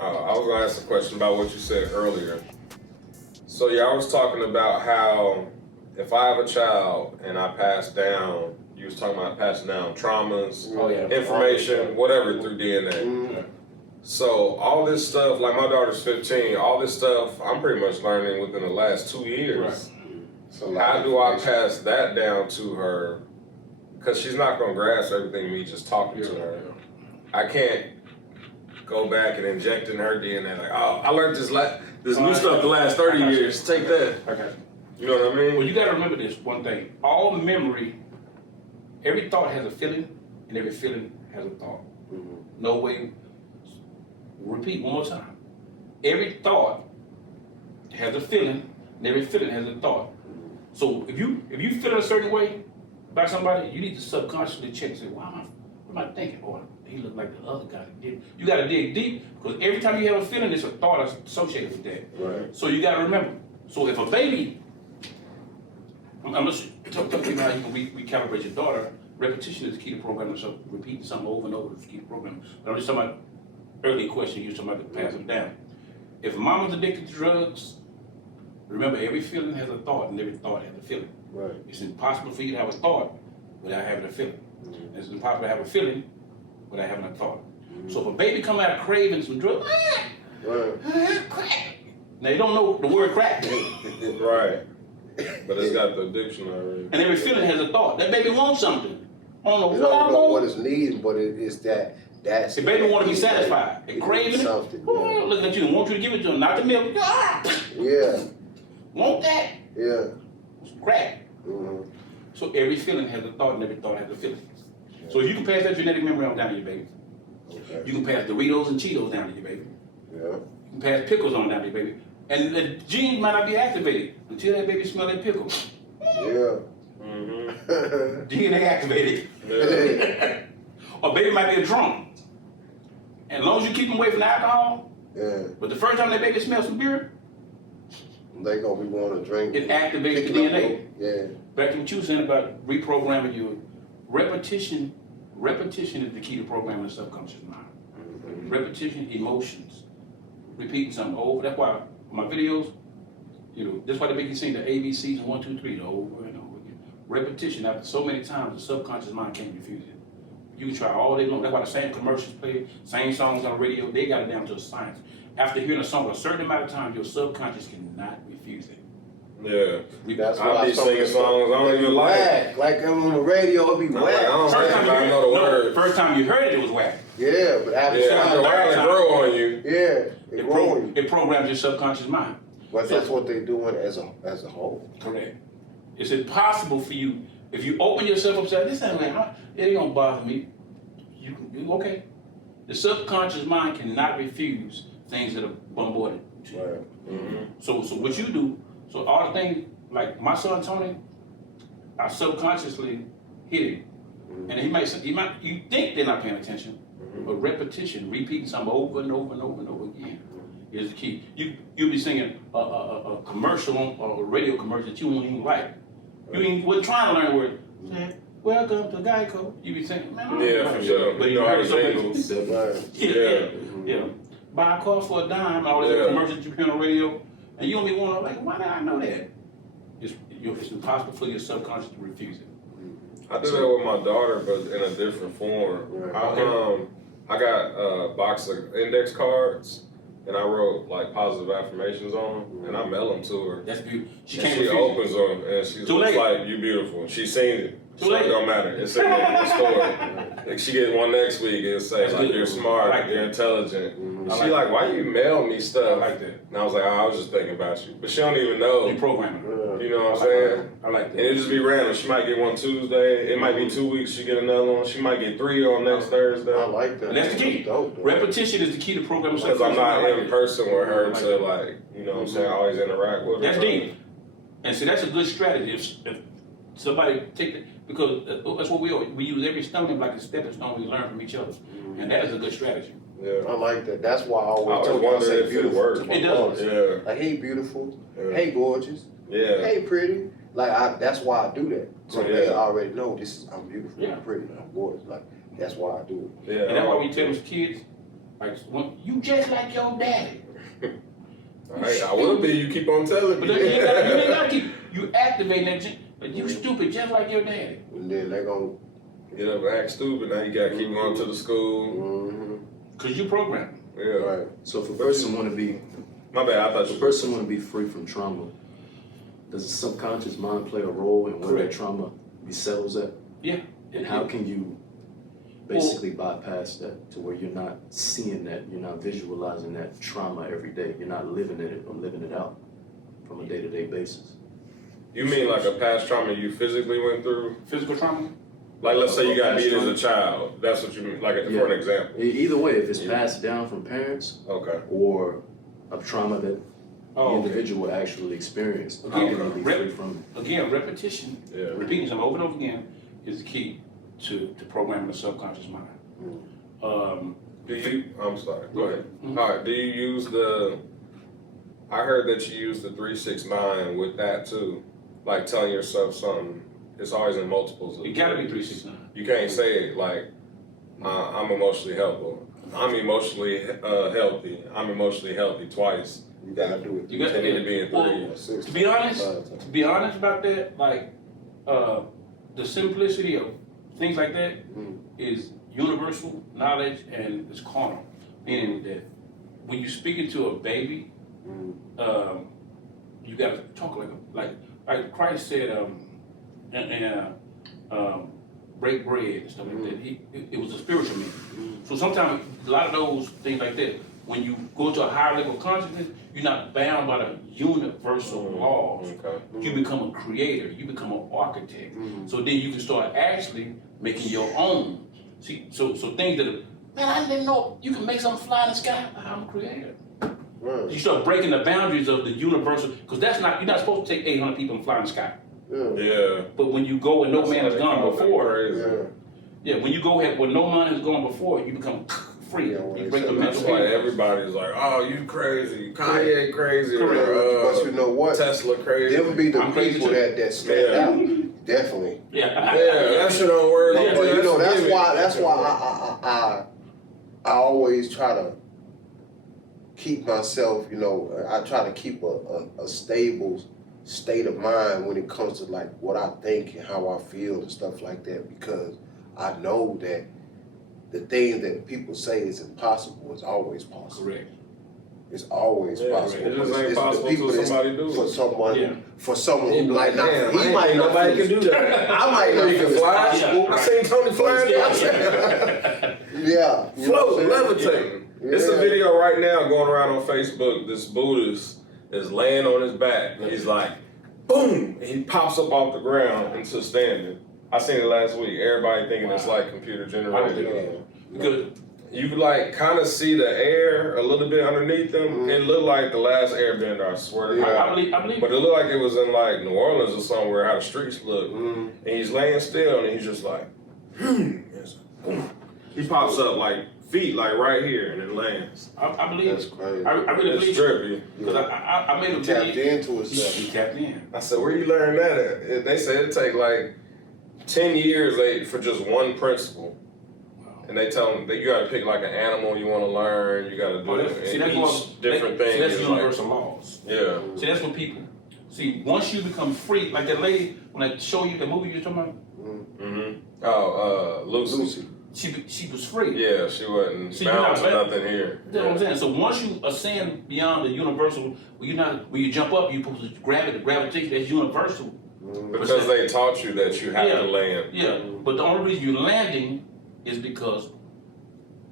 I was gonna ask a question about what you said earlier. So I was talking about how if I have a child and I pass down, you was talking about passing down traumas, information, whatever through DNA. Mm-hmm. So all this stuff, like my daughter's 15, all this stuff I'm pretty much learning within the last 2 years. Right. So how do I pass that down to her? Because she's not gonna grasp everything me just talking to her. I can't go back and inject in her DNA like, oh, I learned this new stuff the last 30 years. Take that. Okay. You know what I mean? Well, you got to remember this one thing. All memory, every thought has a feeling, and every feeling has a thought. Mm-hmm. No way. Repeat one more time. Every thought has a feeling, and every feeling has a thought. So if you feel a certain way about somebody, you need to subconsciously check and say, what am I thinking? Oh, he looked like the other guy. You got to dig deep, because every time you have a feeling, there's a thought associated with that. Right. So you got to remember. So if a baby, I'm just talking about how you can recalibrate your daughter. Repetition is the key to programming. So repeating something over and over is the key to programming. But I'm just talking about earlier question you were talking about to pass them down. If mama's addicted to drugs, remember every feeling has a thought and every thought has a feeling. Right. It's impossible for you to have a thought without having a feeling. Mm-hmm. It's impossible to have a feeling without having a thought. Mm-hmm. So if a baby come out craving some drugs, crack. Now you don't know the word crack. Right. But it's got the dictionary. And every feeling has a thought. That baby wants something. I don't know You what I don't know want. what it's needing, but it's that's The baby want to be satisfied. They craving it. Something. Oh, looking at you and want you to give it to them, not the milk. Yeah. Want that? Yeah. It's crack. Mm-hmm. So every feeling has a thought and every thought has a feeling. So you can pass that genetic memory on down to your baby. Okay. You can pass Doritos and Cheetos down to your baby. Yeah. You can pass pickles on down to your baby. And the genes might not be activated until that baby smell that pickle. Yeah. Mm-hmm. DNA activated. Yeah. Or baby might be a drunk. And as long as you keep them away from the alcohol, Yeah. but the first time that baby smells some beer, They gonna be wanting to drink. it activates the Picking up DNA. Yeah. Back to what you were saying about reprogramming your repetition. Repetition is the key to programming the subconscious mind. Mm-hmm. Repetition, emotions, repeating something over. That's why my videos, that's why they make you sing the ABCs and 1, 2, 3 over and over again. Repetition, after so many times, the subconscious mind can't refuse it. You can try all day long. That's why the same commercials play, same songs on the radio, they got it down to a science. After hearing a song a certain amount of time, your subconscious cannot refuse it. Yeah. That's why I be singing songs I don't even like. Like on the radio, it be I'm whack. like, I don't First time, I know the word. first time you heard it, it was whack. Yeah, but after After a while, it grow on you. yeah, it grows. It programs your subconscious mind. But that's what they're doing as a whole. Correct. It's impossible for you, if you open yourself up, say, this ain't like, it ain't gonna bother me. You okay. The subconscious mind cannot refuse things that are bombarded to you. Right. Mm-hmm. So what you do, so all the things, like my son Tony, I subconsciously hit him. Mm-hmm. And you think they're not paying attention, Mm-hmm. but repetition, repeating something over and over and over and over again is the key. You'll be singing a commercial or a radio commercial that you won't even like. You ain't wasn't trying to learn the word. Welcome to Geico. You be saying, man, I don't Yeah, know for that. sure. But You you know heard how it so to many jingle. Right. yeah. Buy a car for a dime, all these Yeah. commercials you hear on the radio, and you don't be wondering, like, why did I know that? It's impossible for your subconscious to refuse it. I do that with my daughter, but in a different form. Right. I got a box of index cards, and I wrote like positive affirmations on them, and I mail them to her. That's beautiful. She And can't she refuse opens them, and she's Too late. like, "You beautiful." She's seen it, Too so late. it don't matter. It's in the store. Like she get one next week, and say That's like, good. "You're smart, I like you're that. intelligent." Mhm. And she like, "Why you mail me I stuff?" like that. And I was like, "Oh, I was just thinking about you," but she don't even know. You programming. You know what I'm saying? I like And that. it just be random. She might get one Tuesday. It might be 2 weeks. She get another one. She might get 3 on next Thursday. I like that. And that's the key. Dope, though. Repetition is the key to programming. Because I'm not in person with her I like to that. like, you know what I'm saying, always interact with her. That's deep. And see, that's a good strategy. If somebody take it, because that's what we use every stone like a stepping stone. We learn from each other, and that is a good strategy. Yeah. I like that. That's why I I always always told you I wondered say if it beautiful worked. to my It does. daughters. Yeah. Like, hey, beautiful. Yeah. Hey, gorgeous. Yeah. Hey, pretty. Like, that's why I do that. So Yeah. they already know I'm beautiful, Yeah. I'm pretty, I'm gorgeous. Like, that's why I do it. Yeah. And that's why we tell those kids, Like, you just like your daddy. Alright, I will be. You keep on telling me. But you ain't gotta keep, you activating that shit, but you stupid just like your daddy. And then they gonna get up and act stupid. Now you gotta keep going to the school. Cause you programmed. Yeah. Right. So if a person want to be, My bad. I thought if a you. person want to be free from trauma, does the subconscious mind play a role in where that Correct. trauma resettles at? Yeah. And how can you basically bypass that to where you're not seeing that, you're not visualizing that trauma every day, you're not living in it or living it out from a day-to-day basis? You mean like a past trauma you physically went through? Physical trauma? Like, let's say you got Past beat as a trauma. child. That's what you mean. Like, Yeah. for an example. Either way, if it's passed down from parents Okay. or a trauma that the Oh, okay. individual actually experienced, how Okay. can they be free from it? Again, repetition, Yeah. repeating something over and over again is the key to programming the subconscious mind. Do you? I'm sorry. Go ahead. Mhm. All right. Do you use the? I heard that you use the 3-6-9 with that too, like telling yourself something. It's always in multiples. Of It gotta be 369. You can't say it like, I'm emotionally helpful. I'm emotionally healthy. I'm emotionally healthy twice. You gotta do it. You got It need to be in well, three. Six. to be honest about that, like the simplicity of things like that is universal knowledge and it's carnal. Meaning that when you speak into a baby, you gotta talk like Christ said, break bread and stuff like that. It was a spiritual meaning. So sometimes a lot of those things like that, when you go to a higher level of consciousness, you're not bound by the universal laws. Okay. You become a creator, you become an architect. So then you can start actually making your own. See, so things that are, man, I didn't know you can make something fly in the sky. I'm a creator. You start breaking the boundaries of the universal, because you're not supposed to take 800 people and fly in the sky. Yeah. But when you go and no man has gone before, Yeah. when you go ahead where no man has gone before, you become free. Yeah, You break the That's mental why handcuffs. everybody's like, oh, you crazy. Kanye crazy. Correct. Or, But you know what? Tesla crazy. Them be the I'm crazy people too. that stand Yeah. out. Definitely. Yeah. Yeah, that shit don't work. Yeah, But you know, that's gimme. why I always try to keep myself, you know, I try to keep a stable state of mind when it comes to like what I think and how I feel and stuff like that, because I know that the thing that people say is impossible is always possible. Correct. It's always Yeah, possible. it just It's ain't the possible people till that's- somebody do it. For someone He who be might not, damn, he might not nobody feel can do that. I might not You feel can it's fly. possible. I seen Tony flying. Yeah. You know what Float, I'm saying? levitating. It's a Yeah. video right now going around on Facebook. This Buddhist is laying on his back. He's like, boom, and he pops up off the ground into standing. I seen it last week. Everybody thinking it's like computer generated. Because You could like kind of see the air a little bit underneath him. It looked like the last Airbender, I swear to Yeah. God. I believe But it looked like it was in like New Orleans or somewhere, how the streets look. Mm-hmm. And he's laying still and he's just like, yes, boom. He pops up like feet, like right here, and it lands. I believe That's crazy. I really It's believe trippy. because I made a He tapped video. into himself. He tapped in. I said, where you learn that at? They said it take like 10 years for just one principle. And they tell them that you gotta pick like an animal you wanna learn, you gotta do each different thing. See, that's is universal laws. Yeah. See, that's what people see. Once you become free, like that lady when I show you the movie you're talking about, Mm-hmm. Oh, Lucy. she was free. Yeah, she wasn't See, bound to you're not- nothing here. You know what I'm saying? So once you ascend beyond the universal, when you jump up, you supposed to gravitation that's universal. Because they taught you that you have Yeah. to land. Yeah, but the only reason you're landing is because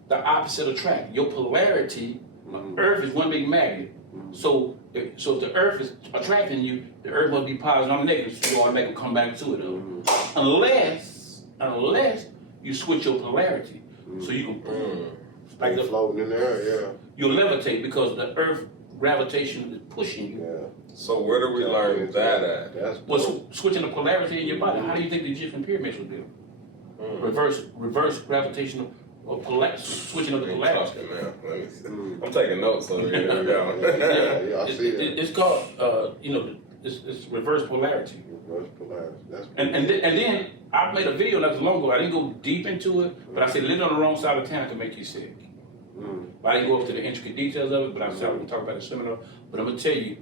the opposite attract. Your polarity, Earth is one big magnet. So if the Earth is attracting you, the Earth must be positive or negative. So you automatically come back to it. Unless you switch your polarity, so you can Like floating in there, you'll levitate because the Earth gravitation is pushing you. yeah. So where do we learn that at? That's Well, switching the polarity in your body. How do you think the Egyptian pyramids were built? Reverse gravitational or switching of the Ain't polarity. talking now. Let me see. I'm taking notes over here. There we yeah, go. I see that. It's called it's reverse polarity. Reverse polarity. That's And then I made a video not too long ago. I didn't go deep into it, but I said living on the wrong side of town can make you sick. But I didn't go up to the intricate details of it, but I said we talk about the seminar. But I'm gonna tell you,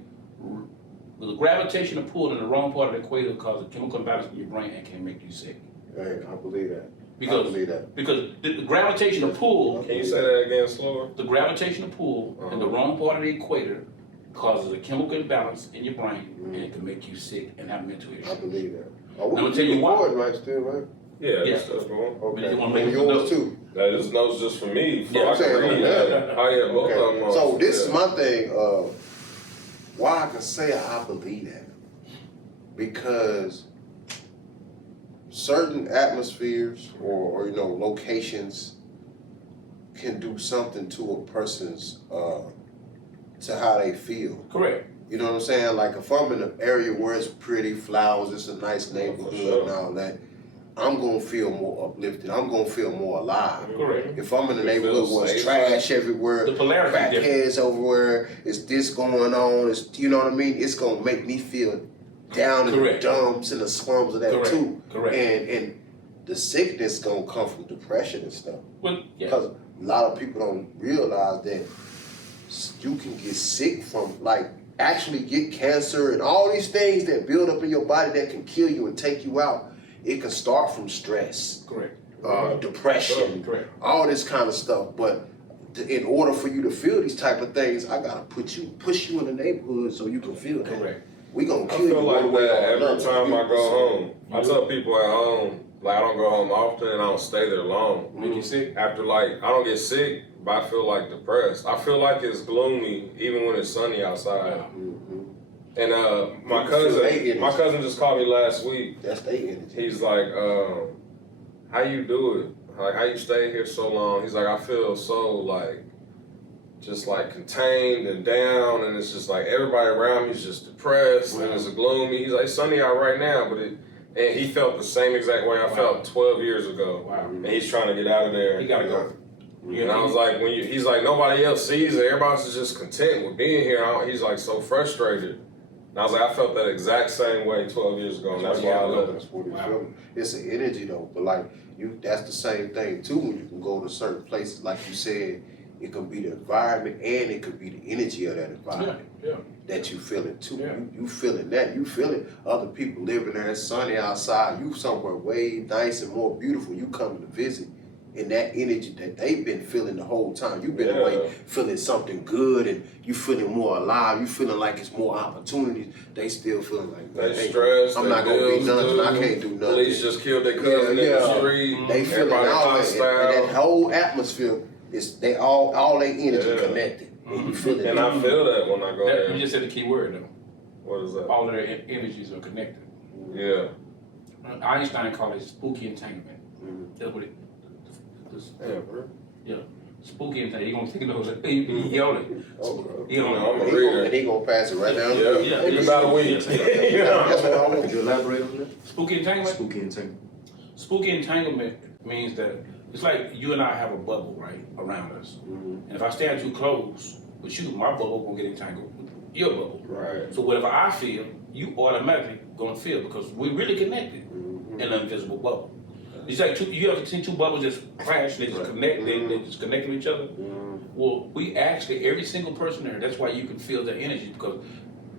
with the gravitational pull in the wrong part of the equator causes a chemical imbalance in your brain and can make you sick. Hey, I believe that. Because, I believe that. Because the gravitational pull, Can you say that again slower? the gravitational pull in the wrong part of the equator causes a chemical imbalance in your brain and it can make you sick and have mental issues. I believe that. Oh, I'm gonna tell you why. Right still, right? Yeah, Yeah. this stuff going. But you Okay. wanna make And some yours notes. too. That is notes just for me. Yeah, I I'm can saying, read yeah. that. Oh yeah, both of them. So this yeah. is my thing. Why I can say I believe that because certain atmospheres or you know locations can do something to a person's to how they feel. Correct. You know what I'm saying? Like if I'm in an area where it's pretty, flowers, it's a nice neighborhood sure. and all that, I'm gonna feel more uplifted. I'm gonna feel more alive. Correct. If I'm in a You neighborhood feel where it's safe. trash everywhere, The polarity is different. crackheads everywhere, it's this going on, it's you know what I mean? It's gonna make me feel down in Correct. the dumps and the slums of that Correct. too. Correct. And the sickness gonna come from depression and stuff. Well, yeah. Because a lot of people don't realize that you can get sick from like actually get cancer and all these things that build up in your body that can kill you and take you out. It can start from stress, Correct. depression, Correct. all this kind of stuff. But in order for you to feel these type of things, I gotta push you in the neighborhood so you can feel that. Correct. We gonna I kill you feel like one way that or every another. time I go home. I tell people at home, like I don't go home often and I don't stay there long. Make you sick? After like, I don't get sick, but I feel like depressed. I feel like it's gloomy even when it's sunny outside. And my You feel they cousin just called me last week. That's their energy. He's like, how you do it? Like, how you stay here so long? He's like, I feel so like, just like contained and down, and it's just like everybody around me is just depressed and it's gloomy. He's like, it's sunny out right now, and he felt the same exact way I felt 12 years ago. Wow. And he's trying to get out of there. He gotta go. And I was like, he's like, nobody else sees it. Everybody's just content with being here. He's like so frustrated. And I was like, I felt that exact same way 12 years ago, and that's why I left. That's what it Wow. feels. It's an energy though, but like that's the same thing too. When you can go to certain places, like you said, it could be the environment and it could be the energy of that environment Yeah. that you feeling too. Yeah. You feeling that. You feeling other people living there, it's sunny outside. You somewhere way nice and more beautiful. You coming to visit. And that energy that they've been feeling the whole time. You've been away feeling something good and you feeling more alive. You feeling like it's more opportunities. They still feeling like, They hey, stressed. I'm not gonna be nothing. I can't do nothing. Police just killed their cousin in the street. They feeling Everybody all that, hostile. and that whole atmosphere is they all their energy connected. And you feel it. And I feel that when I go You there. just said the key word though. What is that? All of their energies are connected. Yeah. Einstein called it spooky entanglement. That's what it. Yeah, bro. Spooky entanglement. He gonna think of it. He yelling. Okay. He gonna. I'm a And reader. he gonna pass it right down. Yeah. Yeah. It's about a week. That's what I want. Could you elaborate on that? Spooky entanglement. Spooky entanglement. Spooky entanglement means that it's like you and I have a bubble right around us, and if I stand too close with you, my bubble gonna get entangled with your bubble. Right. So whatever I feel, you automatically gonna feel because we're really connected in an invisible bubble. It's like you ever seen two bubbles just crash, they just connect, they just connect with each other? Well, we actually, every single person there, that's why you can feel the energy because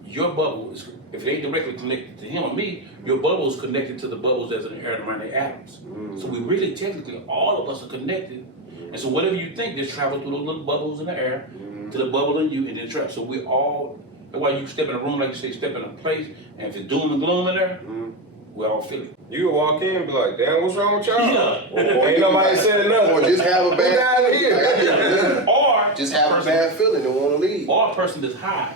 your bubble is, if it ain't directly connected to him or me, your bubble is connected to the bubbles that's in the air around the atoms. So we really technically, all of us are connected. And so whatever you think, just travel through those little bubbles in the air to the bubble in you and then travel. So we all, that's why you step in a room, like you say, step in a place, and if it's doom and gloom in there, we all feel it. You can walk in and be like, damn, what's wrong with y'all? Yeah. Or ain't nobody said nothing. Or just have a Who bad died here? Or just have a bad feeling and want to leave. or a person that's high.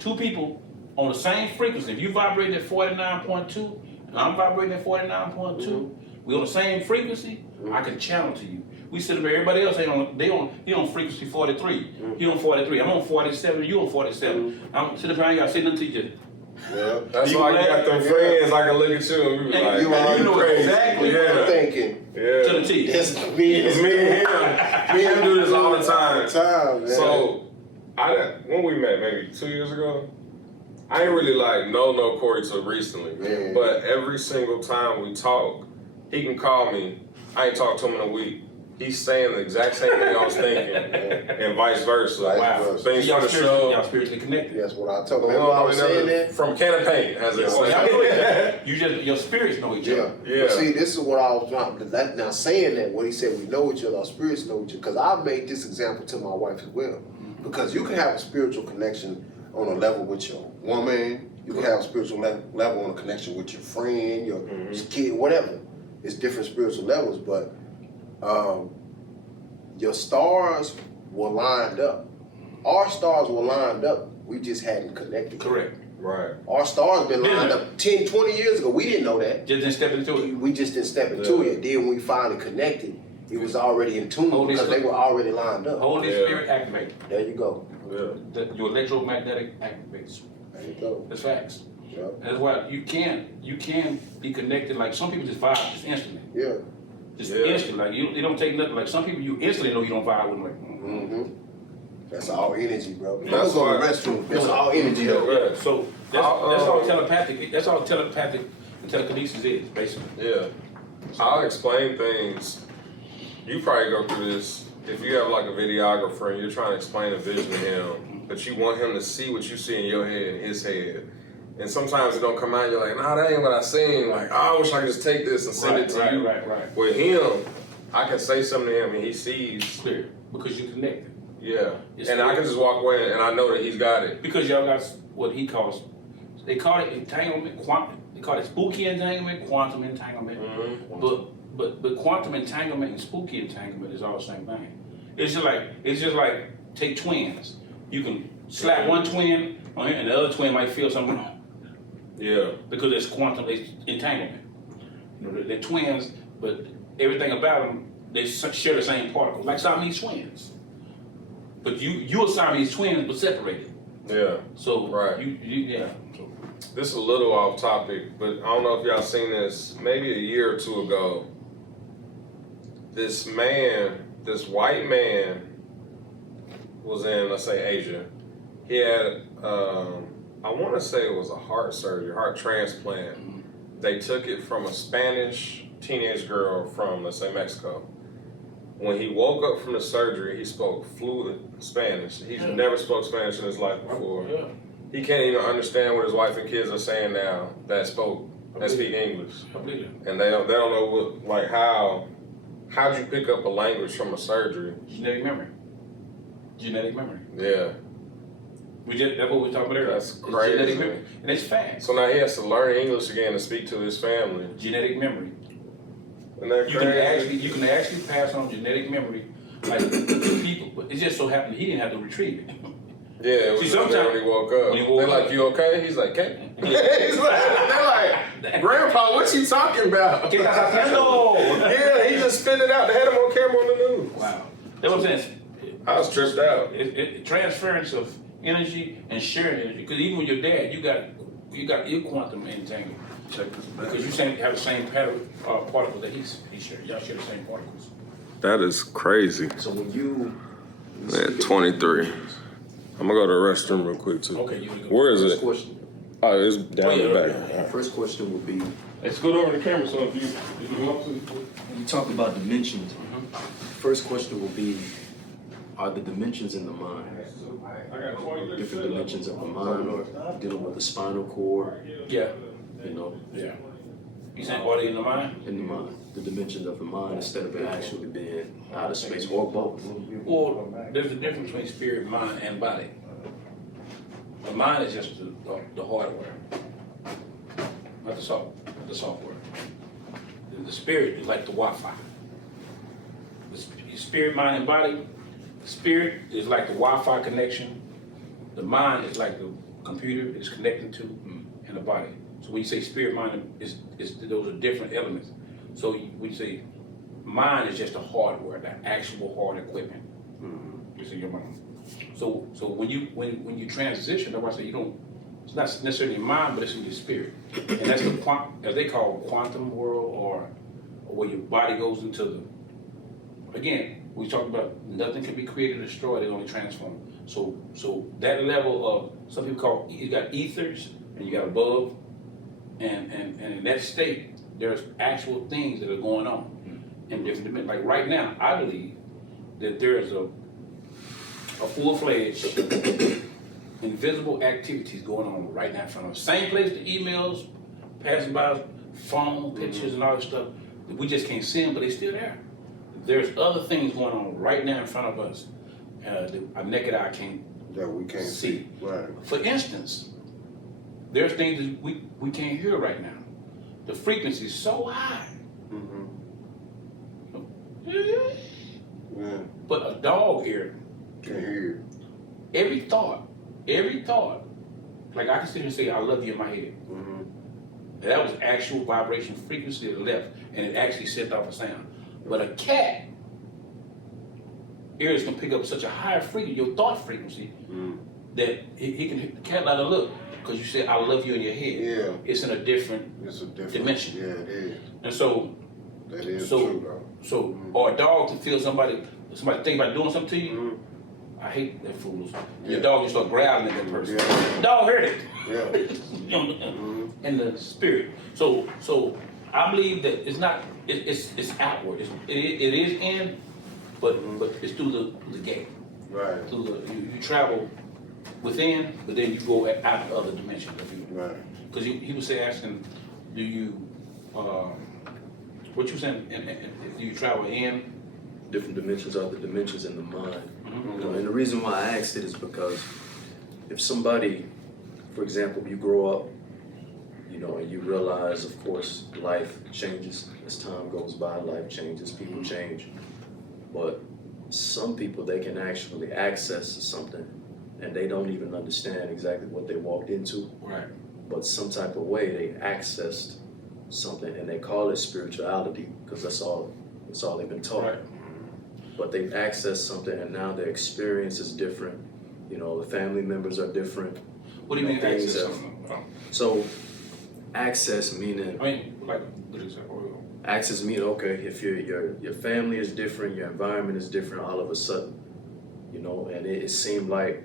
Two people on the same frequency. If you vibrate at 49.2 and I'm vibrating at 49.2, we on the same frequency, I can channel to you. We sit up there, everybody else he on frequency 43. He on 43. I'm on 47, you on 47. I'm sitting up here, I ain't gotta say nothing to you. Yeah. That's You why you glad? got them friends. I can look at you and be And like, you man, know crazy. exactly what I'm Yeah. thinking. To Yeah. the T. It's me. It's me and him. Me and him do this all the time. Man. So, when we met, maybe 2 years ago, I ain't really like know Corey till recently. Yeah. But every single time we talk, he can call me. I ain't talked to him in a week. he's saying the exact same thing I was thinking, and vice versa. Wow. Things Y'all for the show. Y'all spiritually connected. That's what I told him. Remember I was saying that? From can of paint, as they Well, y'all say. know each other. You just your spirits know each other. Yeah. But see, this is what I was trying. Now saying that, when he said we know each other, our spirits know each other. Because I've made this example to my wife as well. Because you can have a spiritual connection on a level with your woman. You can have a spiritual level on a connection with your friend, your kid, whatever. It's different spiritual levels, but your stars were lined up. Our stars were lined up. We just hadn't connected. Correct. Right. Our stars been lined up 10, 20 years ago. We didn't know that. Just didn't step into it. We just didn't step into it. Then when we finally connected, it was already in tune because they were already lined up. Holy Spirit activate. There you go. Yeah. Your electromagnetic activates. There you go. That's facts. Yep. That's why you can be connected. Like some people just vibe just instantly. Yeah. Just instantly. Like you don't take nothing. Like some people you instantly know you don't vibe with. Like, Mm-hmm. That's all energy, bro. That's That's go to the why- restroom. That's all energy, though. yeah. So that's all telepathic. That's all telepathic and telekinesis is basically. Yeah. I'll explain things. You probably go through this. If you have like a videographer and you're trying to explain a vision to him, but you want him to see what you see in your head and his head. And sometimes it don't come out, you're like, nah, that ain't what I seen. Like, oh, I wish I could just take this and send it to you. Right. With him, I can say something to him and he sees. Clear. Because you're connected. Yeah. It's and I can just walk away and I know that he's got it. Because y'all got what he calls, they call it entanglement, they call it spooky entanglement, quantum entanglement. Mm-hmm. But quantum entanglement and spooky entanglement is all the same thing. It's just like take twins. You can slap one twin on here and the other twin might feel something wrong. Yeah. Because it's quantum entanglement. You know, they're twins, but everything about them, they share the same particles, like Siamese twins. But you're Siamese twins, but separated. Yeah. So Right. yeah. So, This is a little off topic, but I don't know if y'all seen this maybe a year or two ago. This white man was in, let's say, Asia. He had, I want to say it was a heart surgery, heart transplant. They took it from a Spanish teenage girl from, let's say, Mexico. When he woke up from the surgery, he spoke fluent Spanish. He's never spoke Spanish in his life before. yeah. He can't even understand what his wife and kids are saying now that speak English. Completely. And they don't know what, like, how'd you pick up a language from a surgery? Genetic memory. Yeah. That's what we talking about earlier. That's It's crazy. genetic memory. And it's facts. So now he has to learn English again to speak to his family. Genetic memory. Isn't that crazy? You can actually pass on genetic memory like to people, but it just so happened he didn't have to retrieve it. Yeah, it was See, just there sometimes- when he woke up. when he woke They're like, up- you okay? He's like, okay. He's like, they're like, Grandpa, what you talking about? No. Yeah, he just spit it out. They had him on camera on the news. Wow. That's what I'm saying. I was tripped out. Transference of energy and sharing energy. Because even with your dad, you got your quantum entanglement. Because you have the same pattern particle that he shared. Y'all share the same particles. That is crazy. So when you Man, 23. I'm gonna go to the restroom real quick too. Okay, you go. Where is first it? question, Oh, it's down the back. first question would be, Let's go over the camera. So if you want to. when you talk about dimensions, first question will be, are the dimensions in the mind? Different dimensions of the mind, or dealing with the spinal cord, Yeah. you know, Yeah. You saying are they in the mind? in the mind, the dimensions of the mind instead of it actually being outer space or both. Well, there's a difference between spirit, mind, and body. The mind is just the hardware, not the software. The spirit is like the Wi-Fi. The spirit, mind, and body. The spirit is like the Wi-Fi connection. The mind is like the computer it's connecting to, and the body. So when you say spirit, mind, those are different elements. So when you say mind is just the hardware, the actual hard equipment. It's in your mind. So when you transition, that's why I say it's not necessarily in your mind, but it's in your spirit. And that's as they call quantum world, or where your body goes into again, we talk about nothing can be created or destroyed, it only transform. So that level of, some people call, you got ethers and you got above, and in that state, there's actual things that are going on. in different dimensions. Like right now, I believe that there is a full-fledged invisible activities going on right now in front of us. Same place, the emails, passing by, phone, pictures, and all that stuff. We just can't see them, but they're still there. There's other things going on right now in front of us that a naked eye can't That we can't see. Right. For instance, there's things that we can't hear right now. The frequency is so high. Yeah. But a dog ear, Can't hear. every thought, like I can sit here and say, I love you in my head. That was actual vibration frequency that left, and it actually set off a sound. But a cat, ears can pick up such a higher frequency, your thought frequency, that he can hit the cat like a look, because you said, I love you in your head. Yeah. It's in a different dimension. Yeah, it is. And so, That is true, though. So, or a dog can feel somebody think about doing something to you. I hate that fools. Your dog just start growling at that person. Yeah. The dog heard it. Yeah. In the spirit. So I believe that it's not. It's outward. It is in, but it's through the gate. Right. Through you travel within, but then you go out to other dimensions. Right. Because he was asking, do you what you saying? Do you travel in? Different dimensions are the dimensions in the mind. You know, and the reason why I asked it is because if somebody, for example, you grow up, you know, and you realize, of course, life changes as time goes by. Life changes, people change, but some people, they can actually access something, and they don't even understand exactly what they walked into. Right. But some type of way they accessed something, and they call it spirituality because that's all they've been taught. Right. But they've accessed something, and now their experience is different. You know, the family members are different. What do you mean Things access have- something? So, access meaning I mean, like, good example. access meaning okay, if your family is different, your environment is different, all of a sudden, you know, and it seemed like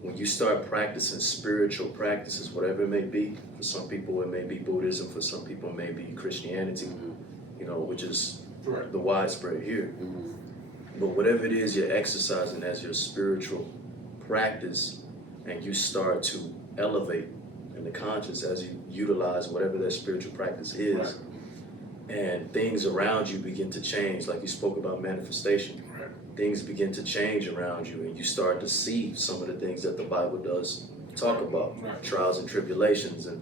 when you start practicing spiritual practices, whatever it may be, for some people it may be Buddhism, for some people it may be Christianity, you know, which is Right. the widespread here. But whatever it is you're exercising as your spiritual practice, and you start to elevate in the conscious as you utilize whatever that spiritual practice is, Right. and things around you begin to change, like you spoke about manifestation. Right. Things begin to change around you, and you start to see some of the things that the Bible does talk about, Right. trials and tribulations. And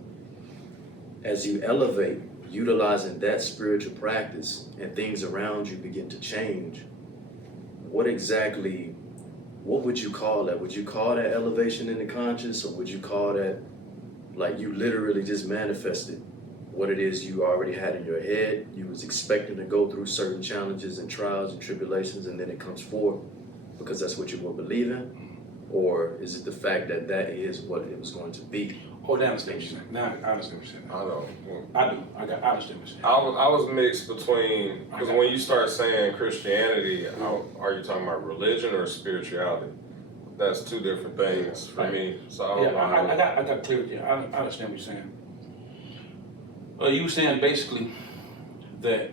as you elevate, utilizing that spiritual practice, and things around you begin to change, what would you call that? Would you call that elevation in the conscious, or would you call that like you literally just manifested what it is you already had in your head? You was expecting to go through certain challenges and trials and tribulations, and then it comes forth because that's what you were believing? Or is it the fact that that is what it was going to be? Hold down, understand what you're saying. Now I understand what you're saying. I don't. I do. I understand what you're saying. I was mixed between, because when you start saying Christianity, are you talking about religion or spirituality? That's two different things for me. So I don't know. Yeah, I got clarity. I understand what you're saying. You were saying basically that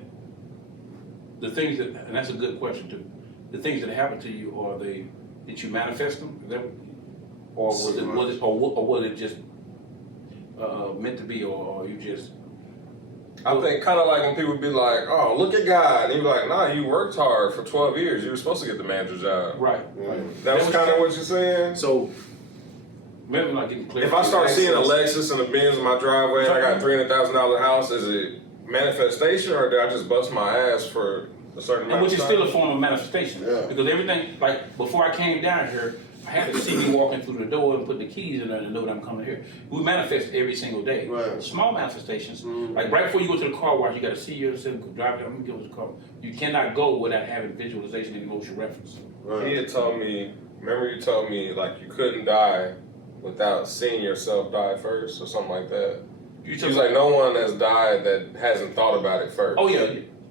the things that, and that's a good question too. The things that happen to you, are they, did you manifest them? Is that, or was it just meant to be, or you just? I think kind of like when people be like, "Oh, look at God," and you be like, "Nah, you worked hard for 12 years. You were supposed to get the manager job." Right. That was kind of what you're saying. So maybe I'm not getting clear. If I start seeing a Lexus and a Benz in my driveway and I got $300,000 house, is it manifestation, or did I just bust my ass for a certain amount Which of is time? still a form of manifestation. Yeah. Because everything, like before I came down here, I had to see me walking through the door and put the keys in there to know that I'm coming here. We manifest every single day. Right. Small manifestations. Like right before you go to the car wash, you got to see yourself, drive down, go to the car. You cannot go without having visualization and emotional reference. He had told me, remember you told me like you couldn't die without seeing yourself die first or something like that. He was like, no one has died that hasn't thought about it first. Oh yeah.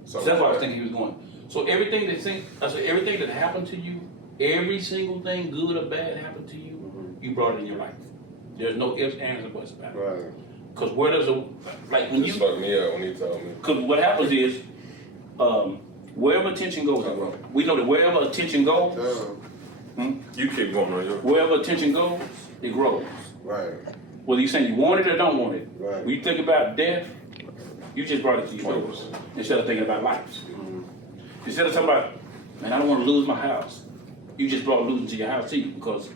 So Something that's why I was like thinking he was going. So everything everything that happened to you, every single thing, good or bad, happened to you, you brought it in your life. There's no ifs, ands, or buts about it. Right. Because where does a, like when It you, just fucked me up when he told me. because what happens is, Wherever attention goes, it grows. We know that wherever attention goes, You keep going on your. wherever attention goes, it grows. Right. Whether you saying you want it or don't want it. Right. When you think about death, you just brought it to your doors instead of thinking about life. Instead of talking about, man, I don't want to lose my house. You just brought losing to your house to you because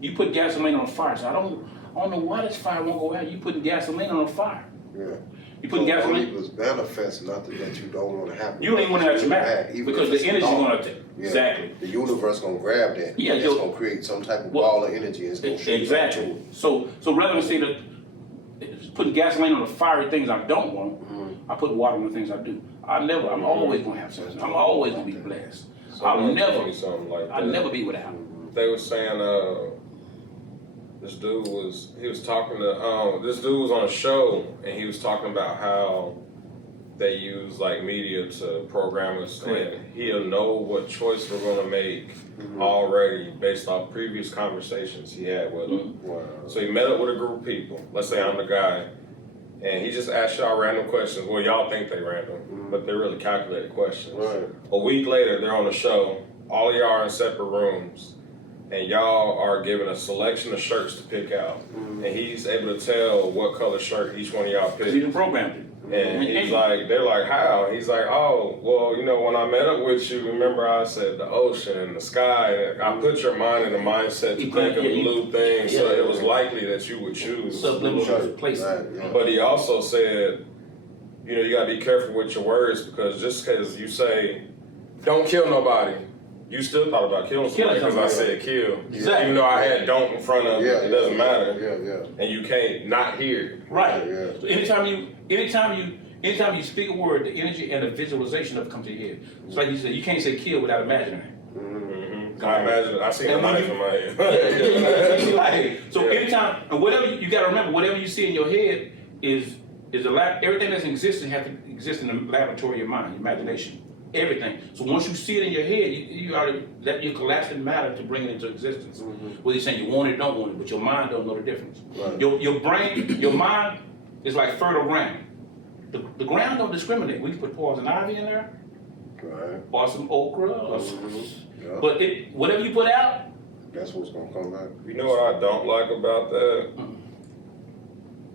you put gasoline on a fire. So I don't know why this fire won't go out. You putting gasoline on a fire. Yeah. You putting gasoline. It was manifest nothing that you don't want to happen. You don't even want to have your back because the energy going to take. Yeah. Exactly. The universe gonna grab that. Yeah, It's gonna create some type of ball of energy. And it's gonna shoot Exactly. back to it. So rather than say that putting gasoline on the fiery things I don't want, I put water on the things I do. I'm always gonna have something. I'm always gonna be blessed. I'll never be without. They were saying this dude was talking to this dude was on a show and he was talking about how they use like media to program us and he'll know what choice we're gonna make already based off previous conversations he had with them. Wow. So he met up with a group of people. Let's say I'm the guy, and he just asked y'all random questions. Well, y'all think they random, but they're really calculated questions. Right. A week later, they're on the show. All of y'all are in separate rooms, and y'all are given a selection of shirts to pick out. And he's able to tell what color shirt each one of y'all picked. He done programmed it. And he's like, they're like, how? He's like, oh, well, you know, when I met up with you, remember I said the ocean and the sky. And I put your mind in the mindset to think of blue things, so it was likely that you would choose. Subliminal placement. Right, yeah. But he also said, you know, you gotta be careful with your words because just because you say, don't kill nobody, you still thought about killing somebody because I said kill. Exactly. Even though I had don't in front of it, it doesn't matter. Yeah. And you can't not hear it. Right. Yeah. So anytime you speak a word, the energy and the visualization of it comes to your head. It's like you said, you can't say kill without imagining it. I imagine, I see a knife in my head. Like, so anytime, and whatever you gotta remember, whatever you see in your head is everything that's existing has to exist in the laboratory of your mind, your imagination, everything. So once you see it in your head, you already you're collapsing matter to bring it into existence. Whether you're saying you want it, don't want it, but your mind don't know the difference. Right. Your brain, your mind is like fertile ground. The ground don't discriminate. We can put poison ivy in there, Right. or some okra, or Yeah. but whatever you put out, That's what's gonna come back. You know what I don't like about that?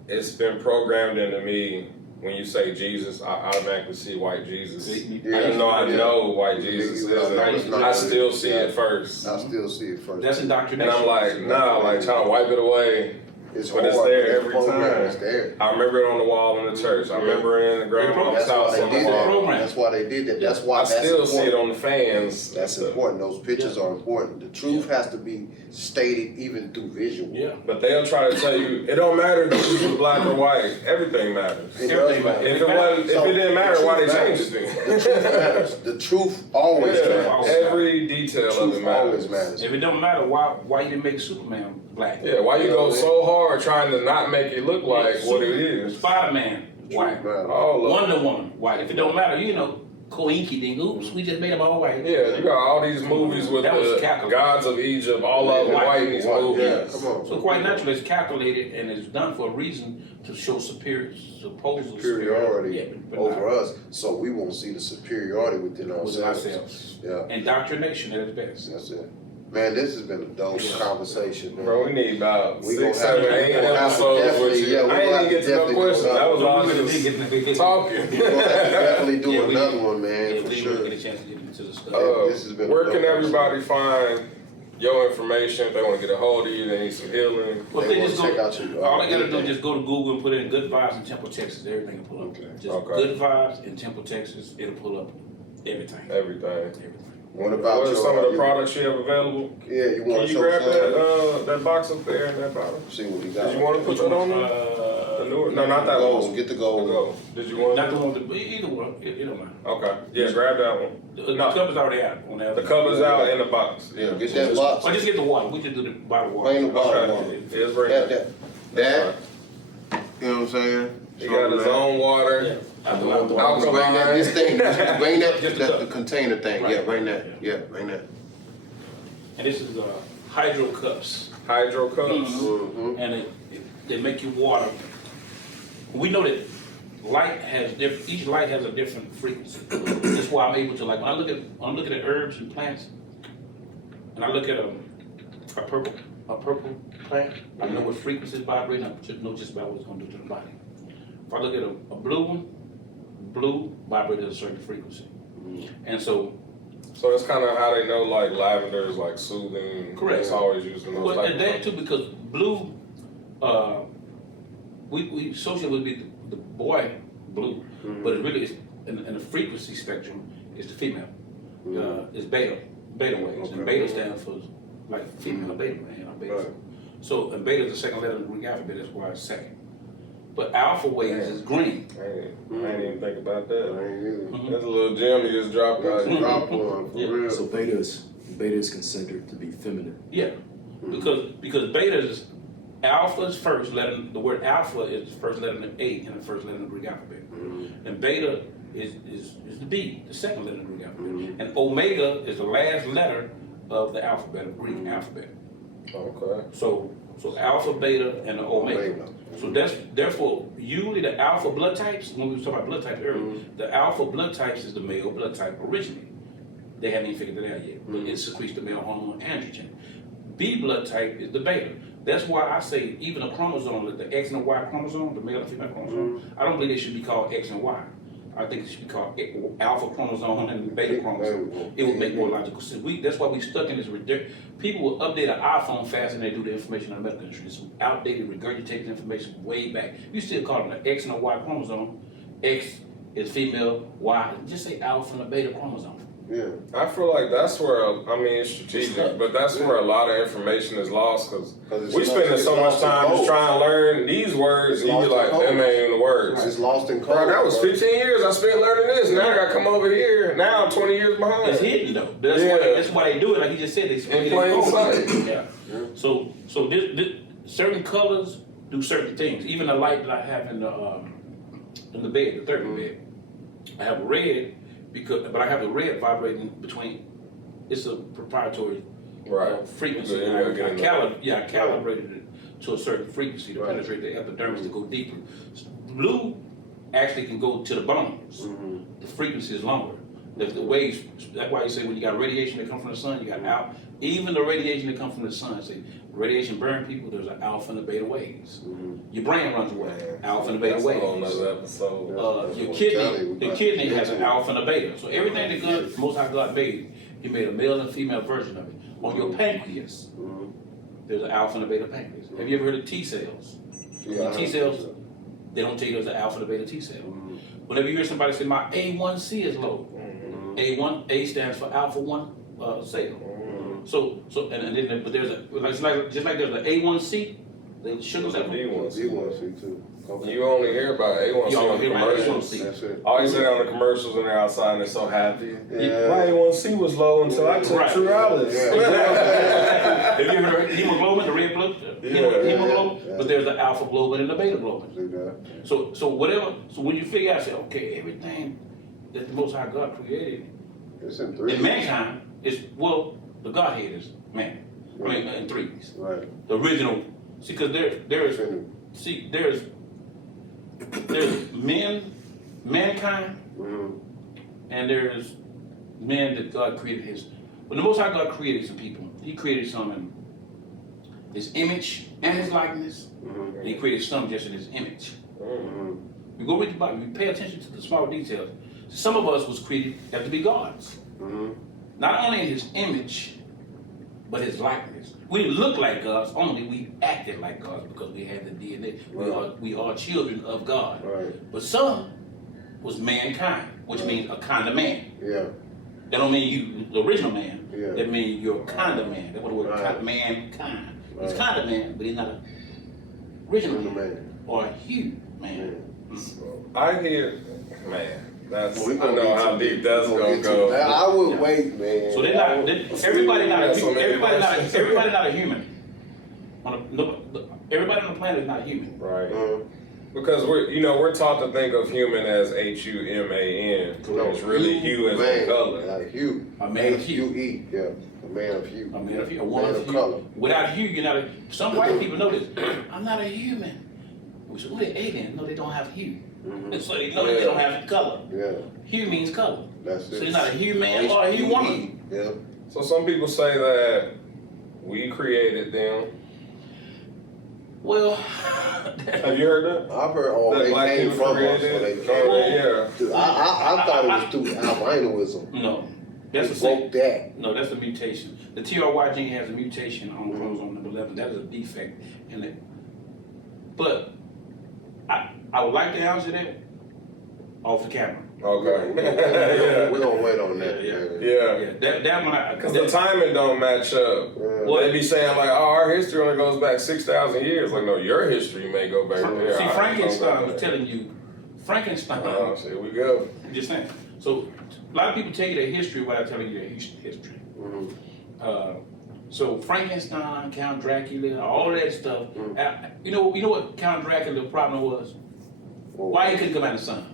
It's been programmed into me. When you say Jesus, I automatically see white Jesus. Even though I know white Jesus is, I still see it first. I still see it first. that's And indoctrination. I'm like, nah, like trying to wipe it away. It's But hard, it's there but every program. It's time. there. I remember it on the wall in the church. I remember it in the grandma's That's why house they on the did wall. that. That's why they did that. That's why I that's still see it important. on the fans. That's important. Those pictures are important. The truth has to be stated even through visual. Yeah. But they'll try to tell you it don't matter if you're black or white. Everything matters. It does matter. If it didn't matter, why they changed it The truth matters. The truth always matters. Every detail The of it truth always matters. matters. If it don't matter, why you didn't make Superman black? Yeah, why you go so hard trying to not make it look like what it is? Spider-Man, white. Matters. All of Wonder Woman, white. If it don't matter, Koinky ding. Oops, we just made them all white. Yeah, you got all these movies with That was the calculated. gods of Egypt, all of them white in these Yeah, movies. come on. So quite naturally, it's calculated and it's done for a reason to show superiority over us, so we won't see the superiority within ourselves. Yeah, Indoctrination at its best. that's it. Man, this has been a dope conversation, man. Bro, we need about We 6, gonna have 7, to- 8 we're gonna have to episodes definitely- with you. yeah, we're I gonna ain't have even get to to no definitely questions. do That was all We just talking. We're gonna have to definitely do Yeah, we- another one, man, Yeah, for we sure. didn't get a chance to get into the stuff. This has been a Where dope can episode. everybody find your information if they want to get a hold of you, they need some healing? Well, They they wanna just check go. out your- All they gotta do is everything. just go to Google and put in Good Vibes in Temple, Texas. Everything will pull up. Okay. Just Okay. Good Vibes in Temple, Texas. It'll pull up everything. Everything. What about What are your, some of the products you have available? Yeah, you Can want to you show grab some? that box up there in that bottle? See what we got. Did you want to put that on there? The newer? No, not that Gold. one. Get the The gold. gold. Did you want Not the it? one with the either one. It don't matter. Okay. Yeah, grab that one. The cover's already out on the other. The cover's out in the box. Yeah, get that box. Or just get the water. We just do the bottle water. Bring the bottle Okay. on. Yeah, it's right That, there. you know what I'm saying? He got his own water. I do want the Alcohol. water. Bring that, this thing, bring that, Just the the cup. container thing, yeah, Right. bring that, yeah, bring that. And this is hydro cups. Hydro cups. Mm-hmm. And they make you water. We know that light has different. Each light has a different frequency. That's why I'm able to, like, when I'm looking at herbs and plants, and I look at a purple plant, I know what frequency it's vibrating. I just know just about what it's going to do to the body. If I look at a blue one, blue vibrates at a certain frequency, and so that's kind of how they know, like, lavender is like soothing. Correct. It's always using those. well, type and of that too, because blue, we associate with the boy blue, but it really is in the frequency spectrum is the female. It's beta waves, and beta stands for like female beta man or beta. Right. So and beta is the second letter in the Greek alphabet. That's why it's second. But alpha waves is green. I ain't even think about that. I ain't either. That's a little gem you just dropped out. Drop one for Yeah. real. So beta is considered to be feminine. Yeah, because beta is alpha is first letter. The word alpha is the first letter in the A and the first letter in the Greek alphabet. And beta is the B, the second letter in the Greek alphabet. And omega is the last letter of the alphabet, of Greek alphabet. Okay. So alpha, beta, and the omega. So therefore usually the alpha blood types, when we were talking about blood types earlier, the alpha blood types is the male blood type originally. They haven't even figured it out yet, but it secretes the male hormone androgen. B blood type is the beta. That's why I say even a chromosome, like the X and Y chromosome, the male and female chromosome, I don't believe they should be called X and Y. I think it should be called alpha chromosome and beta chromosome. It would make more logical sense. That's why we stuck in this ridiculous. People will update an iPhone faster than they do the information on the medical industry. It's outdated, regurgitated information way back. You still call it an X and a Y chromosome. X is female, Y, just say alpha and a beta chromosome. Yeah. I feel like that's where, I mean, it's strategic, but that's where a lot of information is lost because we spending so much time just trying to learn these words, and you're like, them ain't even the words. It's lost in code. Bro, that was 15 years I spent learning this. Now I got to come over here. Now I'm 20 years behind. It's hidden though. That's why they do it. Like he just said, they In plain sight. Yeah. So this, certain colors do certain things. Even the light that I have in the bed, the third bed, I have red but I have the red vibrating between. It's a proprietary frequency. I calibrated it to a certain frequency to penetrate the epidermis to go deeper. Blue actually can go to the bones. The frequency is longer. The waves. That's why you say when you got radiation that comes from the sun, you got out. Even the radiation that comes from the sun, say radiation burn people. There's an alpha and a beta waves. Your brain runs away. Alpha and a beta waves. Another episode. Your kidney has an alpha and a beta. So everything that God, Most High God made, He made a male and female version of it. On your pancreas, there's an alpha and a beta pancreas. Have you ever heard of T cells? Yeah, T cells, they don't tell you there's an alpha and a beta T cell. Whenever you hear somebody say my A1C is low, A stands for alpha 1 cell. But there's just like there's an A1C, the sugar level. B1C too. Okay. You only hear about A1C on the commercials. That's it. All you see on the commercials and they're outside and they're so happy. Yeah. My A1C was low until I took True Alice. Have you ever heard hemoglobin, the red blood hemoglobin? Yeah. But there's an alpha globin and a beta globin. So when you figure out, say, okay, everything that the Most High God created It's in three. in mankind is, the Godhead is man. I mean, in threes. Right. The original. See, because there's mankind, and there's men that God created when the Most High God created some people, He created some in His image and His likeness, and He created some just in His image. You go read the Bible, you pay attention to the small details. Some of us was created to be gods. Not only in His image, but His likeness. We didn't look like gods, only we acted like gods because we had the DNA. We are children of God. Right. But some was mankind, which means a kind of man. Yeah. That don't mean you the original man. Yeah. That means you're a kind of man. That's what the word mankind. He's kind of man, but he's not an original man. Or a hue man. I hear, man. That's, We I know how deep that's gonna go. I would wait, man. So everybody not a human. Everybody on the planet is not human. Right. Because we're taught to think of human as HUMAN. It's really hue as a color. Like hue. A man of hue. H-U-E, yeah. A man of hue. A man of hue. A woman of hue. Color. Without hue, you're not some white people know this. I'm not a human. We say, oh, they're alien. No, they don't have hue. Mhm. So they know that they don't have the color. Yeah, Hue means color. that's So it. you're not a hue man or a hue woman. Yeah. So some people say that we created them. Well, Have you heard that? I've heard all That they black came people from us. created So they it? came. Yeah. I thought it was through albinoism. no. That's They the same. broke that. No, that's a mutation. The TRY gene has a mutation on chromosome number 11. That is a defect in it. But I would like to answer that off the camera. Okay. We're gonna wait on that. Yeah. That one Because the timing don't match up. Well, They be saying like, oh, our history only goes back 6,000 years. Like, no, your history may go back there. see, Frankenstein was telling you, Frankenstein. Oh, here we go. I'm just saying. So a lot of people tell you their history without telling you their history. Mhm. So Frankenstein, Count Dracula, all that stuff. You know what Count Dracula problem was? Why he couldn't come out of the sun?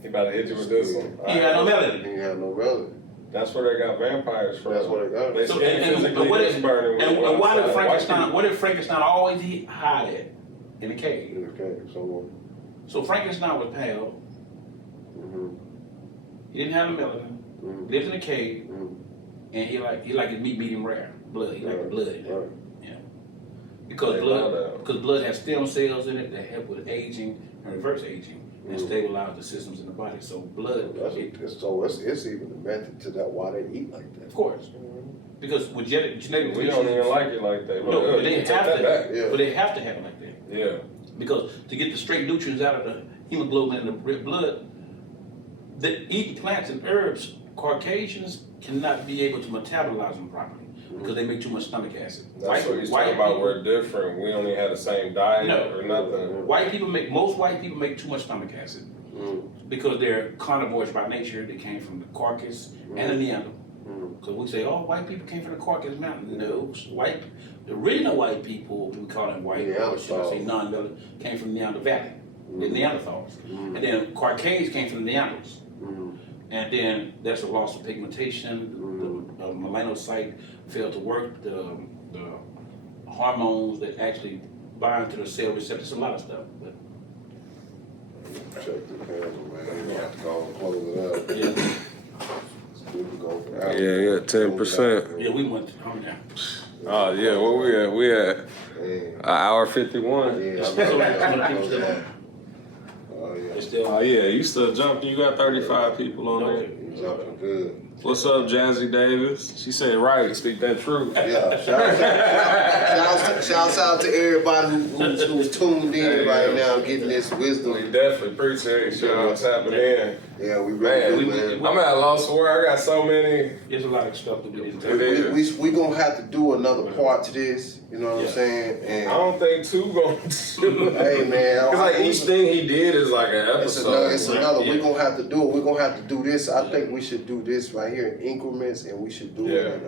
He about to hit you with this one. He had no melanin. He had no relative. That's where they got vampires from. That's where they got They it. So, skin physically what gets burning when and they go why did outside. Frankenstein? What did Frankenstein always hide at in the cave? Okay, so. So Frankenstein was pale. Mhm. He didn't have the melanin. Mhm. Lived in a cave, Mhm. and he liked his meat medium rare, blood. He liked the blood in it. Right. Because They blood, love that. because blood has stem cells in it that help with aging and reverse aging and Mhm. stabilize the systems in the body. So blood, It's even a method to that why they eat like that. of course, because with genetic We don't even like it like that. No, but they take have that to. back. Yeah. But they have to have it like that Yeah. because to get the straight nutrients out of the hemoglobin in the red blood, eating plants and herbs, Caucasians cannot be able to metabolize them properly because they make too much stomach acid. That's what he's talking about. We're different. We only had the same diet No. or nothing. Most white people make too much stomach acid Mhm. because they're carnivores by nature. They came from the carcass and the Neanderthal. Mhm. Because we say, oh, white people came from the Caucasus Mountain. No, the original white people, we call them white, or should I say non-melanated, came from Neanderthal Valley, the Neanderthals. Mhm. And then Caucasians came from the Neanderthals. Mhm. And then there's a loss of pigmentation, the melanocyte failed to work, the hormones that actually bind to the cell receptors, a lot of stuff. But Check the camera, man. You have to go and close it up. yeah, We can go for that. Yeah, 10%. yeah, we went to home now. Oh, yeah, where we at? We at Man. an hour 51. Yeah, So, I'm gonna so, close so, it up. Oh, yeah. It's still Oh, yeah, you still jumping. You got 35 people on there. You jumping good. What's up, Jazzy Davis? She said, right, speak that truth. Yeah, shouts out to everybody who's tuned in right now, getting this We wisdom. definitely appreciate y'all tapping in. Yeah, we really Man, do, man. I'm at a loss for word. I got so many. There's a lot of stuff that we didn't It tell. is. We gonna have to do another part to this. You know what Yeah. I'm saying? I And don't think two gonna do it. hey, man, Because like each thing he did is like an It's episode. another. Yeah. We're gonna have to do it. We're gonna have to do this. I think we should do this right here in increments, and we should do it.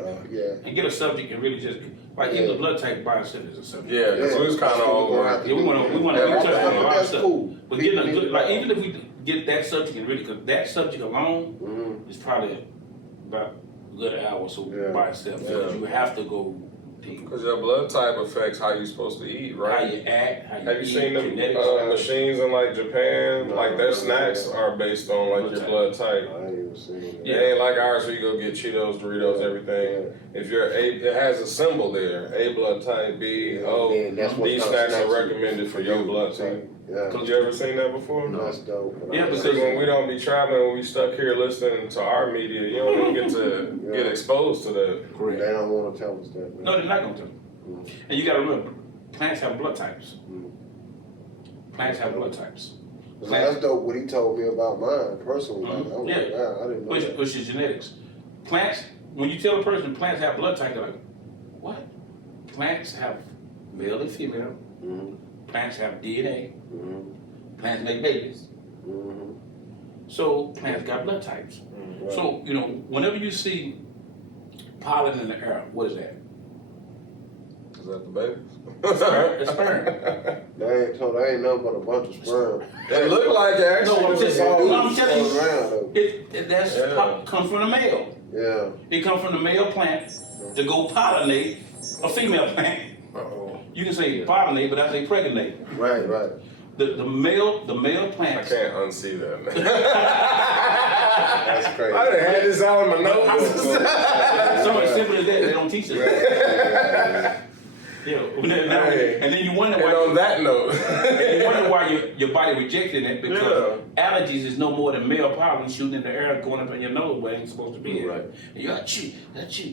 And get a subject and really just, like even the blood type by itself is a subject. Yeah, because we was kind of That's what all we're gonna have to Yeah, we do. want Yeah, to touch on a lot of that's stuff. cool. But getting a good, like even if we get that subject and really, because that subject alone Mhm. is probably about a good hour or so Yeah. by itself. Because Yeah. you have to go deep. Because your blood type affects how you're supposed to eat, How right? you act, how you Have you eat, seen the genetics. machines in like Japan? No, Like their no, snacks no. are based on like your blood type. I ain't even seen that. Yeah. It ain't like ours where you go get Cheetos, Doritos, everything. If you're it has a symbol there. A blood type, B, O. And that's what These kind of snacks are you- recommended for your blood type. Yeah, Have you ever seen that before? that's dope. Yeah, See, because- when we don't be traveling, we stuck here listening to our media. You don't even get to get exposed to that. They Correct. don't want to tell us that. Man. No, they're not going to. And you got to remember, plants have blood types. Plants have blood types. So that's dope. What he told me about mine personally. Like, I was Yeah. like, wow, I didn't know that. Which is genetics. Plants, when you tell a person plants have blood type, they're like, what? Plants have male and female. Mhm. Plants have DNA. Mhm. Plants make babies. Mhm. So plants got blood types. Right. So, you know, whenever you see pollen in the air, what is that? Is that the baby? It's sperm. That ain't nothing but a bunch of sperm. It looked like it actually. No, I'm was just- all- no, I'm telling you. All around, though. That's Yeah. comes from the male. Yeah. It comes from the male plant to go pollinate a female plant. Uh-oh. You can say pollinate, but I say pregnate. Right. The male I plants. can't unsee that, man. That's crazy. I done had this all in my notes. So much simple as that, they don't teach us. Yeah, and then you wonder And why. on that note, And you wonder why your body rejected it, because allergies is no more than male pollen shooting in the air, going up in your nose where it ain't supposed to be. Right. And you got cheat,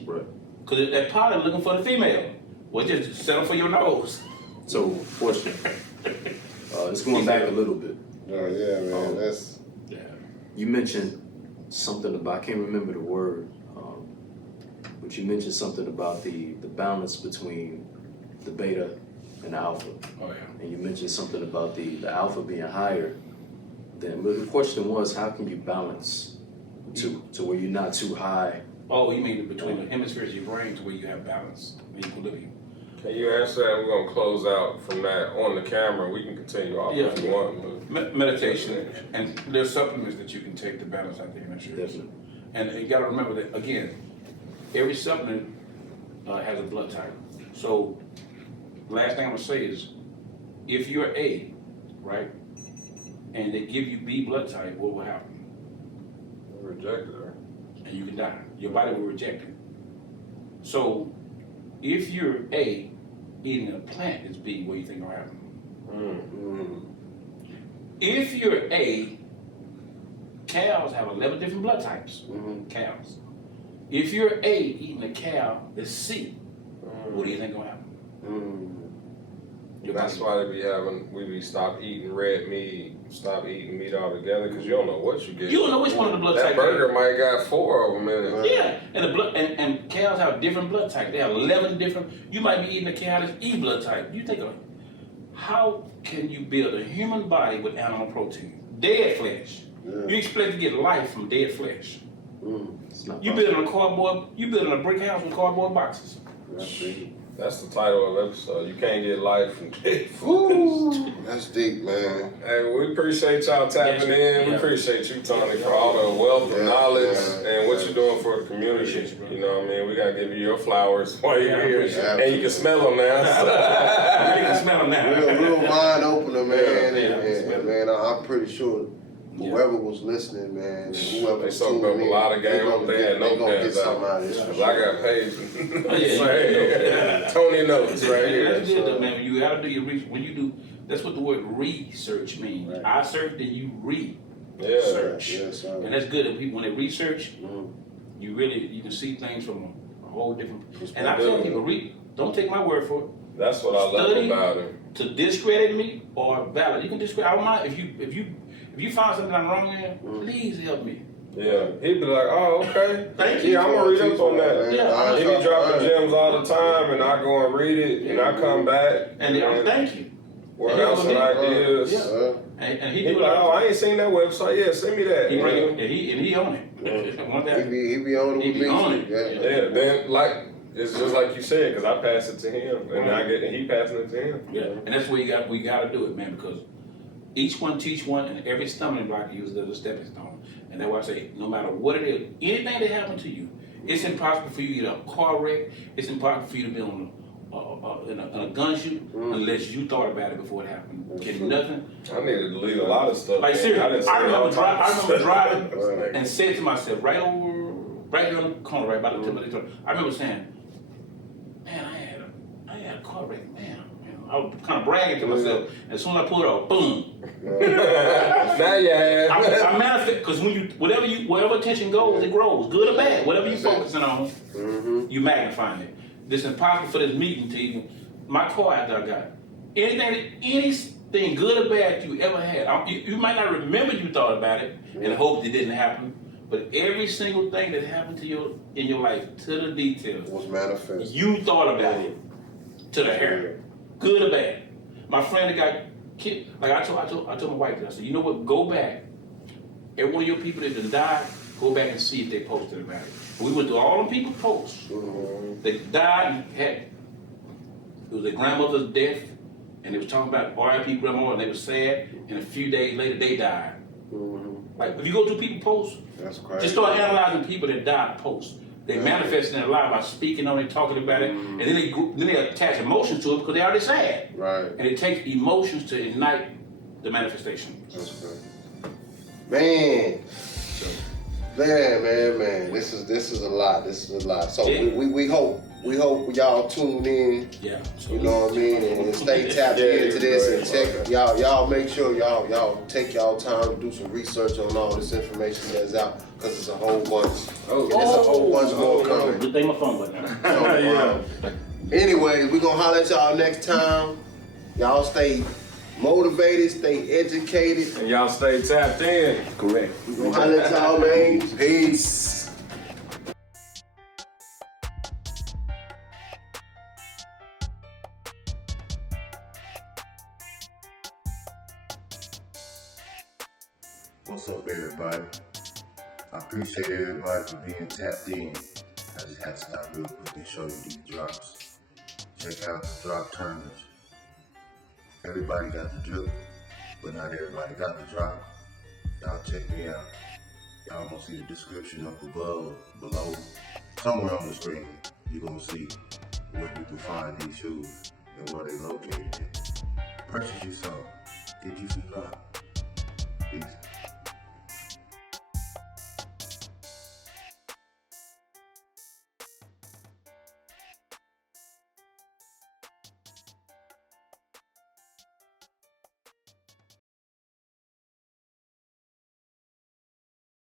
Right. because that pollen looking for the female. Well, just settle for your nose. So, question. It's going back a little bit. Oh yeah, man. That's Yeah. You mentioned something about, I can't remember the word, but you mentioned something about the balance between the beta and the alpha. Oh yeah. And you mentioned something about the alpha being higher. Then, but the question was, how can you balance to where you're not too high? Oh, you mean between the hemispheres of your brain to where you have balance and equilibrium? can you answer that? We're gonna close out from that on the camera. We can continue off if you want. But Meditation, and there's supplements that you can take to balance out the hemispheres. Definitely. And you gotta remember that, again, every supplement has a blood type. So, last thing I'm gonna say is, if you're A, right, and they give you B blood type, what will happen? Rejected her. And you can die. Your body will reject it. So, if you're A, eating a plant that's B, what do you think will happen? If you're A, cows have 11 different blood types. Cows. If you're A, eating a cow that's C, what do you think will happen? Your That's body- why we be stop eating red meat, stop eating meat altogether, because you don't know what you get. You don't know which one of the blood That types. burger might got 4 of them in it. Yeah, and the blood and cows have different blood types. They have 11 different. You might be eating a cow that's E blood type. You think of it. How can you build a human body with animal protein? Dead flesh. You expect to get life from dead flesh. It's not You building a cardboard. You building a brick house with cardboard boxes. That's the title of the episode. You can't get life from dead Ooh, that's deep, man. Hey, we appreciate y'all tapping Yes, in. We yeah. appreciate you, Tony, for all the wealth of knowledge and what yeah. you're doing for the community. Appreciate you, bro. You know what I mean? We gotta give you your flowers while you're Yeah, here, appreciate it. and you can smell them now. You can smell them now. Real mind opener, man. Yeah. And man, I'm pretty sure whoever was listening, man, and whoever They was soaked up a tuning in, lot of game on they there. gonna Notepads get something out of this. Cause I got pages. Yeah. Tony notes right here. That's good, though, man. You gotta do your research. When you do, that's what the word research means. Right. I search, then you Yeah. research. Yes, sir. And that's good. That people, when they research, you can see things from a whole different. And I tell people, don't take my word for it. That's what I love Study about him. to discredit me or valid. You can discredit. I don't mind if you find something I'm wrong in. Please help me. Yeah, he'd be like, "Oh, okay. Thank you. Yeah, I'm gonna read up on that." Yeah. He be dropping gems all the time, and I go and read it, and I come back And thank you. with Yeah. some ideas. Yeah. And he He do be it like, all "Oh, the I time. ain't seen that website. Yeah, send me that." He You bring know? it, and he own it. One He day. be on it He with be me. on it. Yeah. Yeah, then like it's just like you said, because I pass it to him, and he passing it to him. Yeah, and that's where we got to do it, man, because each one teach one, and every stumbling block uses as a stepping stone. And that's why I say, no matter what it is, anything that happens to you, it's impossible for you to get a car wreck. It's impossible for you to be on in a gun shoot unless you thought about it before it happened. Can nothing. I need to delete a lot of stuff. Like man. seriously, done I said all remember types of driving stuff. and said to myself, right here on the corner, right by the tip of the truck, I remember saying, man, I had a car wreck, man. I was kind of bragging to myself. As soon as I pulled it off, boom. Now you have. I manifest, because whatever attention goes, it grows, good or bad. Whatever you're focusing on, you magnifying it. It's impossible for this meeting to even, my car after I got it. Anything good or bad you ever had, you might not remember you thought about it and hoped it didn't happen, but every single thing that happened to you in your life, to the details, Was manifest. you thought about it to the hair, good or bad. My friend that got killed, like I told my wife, I said, you know what? Go back. Every one of your people that done died, go back and see if they posted about it. We went through all the people posts. They died and it was their grandmother's death, and they was talking about R.I.P. grandma, and they were sad. And a few days later, they died. Like if you go through people posts, That's crazy. just start analyzing people that died post. They manifest in their life by speaking on it, talking about it, and then they attach emotions to it because they already sad. Right. And it takes emotions to ignite the manifestation. Man. Man. This is a lot. So Yeah. we hope y'all tune in. Yeah. So, You know what I mean, and stay tapped into this and check y'all. Make sure y'all take y'all time to do some research on all this information that's out, cause it's a whole bunch. And there's a whole bunch more coming. Good thing my phone went now. So, anyways, we gonna holler at y'all next time. Y'all stay motivated, stay educated. And y'all stay tapped in. Correct. We gonna holler at y'all, man. Peace. What's up, everybody? I appreciate everybody for being tapped in. I just had to stop real quick and show you these drops. Check out the drop terms. Everybody got the drip, but not everybody got the drop. Y'all check me out. Y'all gonna see the description up above, below, somewhere on the screen. You're gonna see where you can find these shoes and where they located at. Purchase you some. Get you some drop. Peace.